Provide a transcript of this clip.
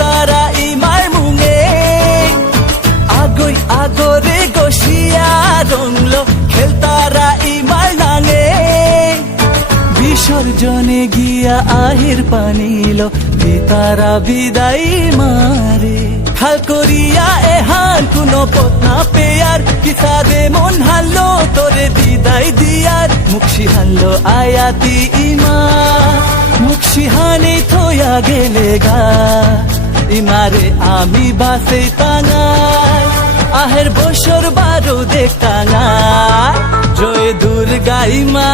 তারা ইমার মুঙে আগৈ আগরে গসিয়া রংলো খেল তারা ইমার নাঙে বিসর্জনে গিয়া আহির পানিলো তারা বিদায় মারে খাল করিয়া এহান কোনো পথ না পেয়ার কিসাদে মন হারলো তোরে বিদায় দিয়ার মুখি হারলো আয়াতি ইমা মুখি হানি থইয়া গেলে গা ইমারে আমি বাসে টাঙায় আহের বছর বারো দেখ টাঙায় জয় দুর্গা ইমা।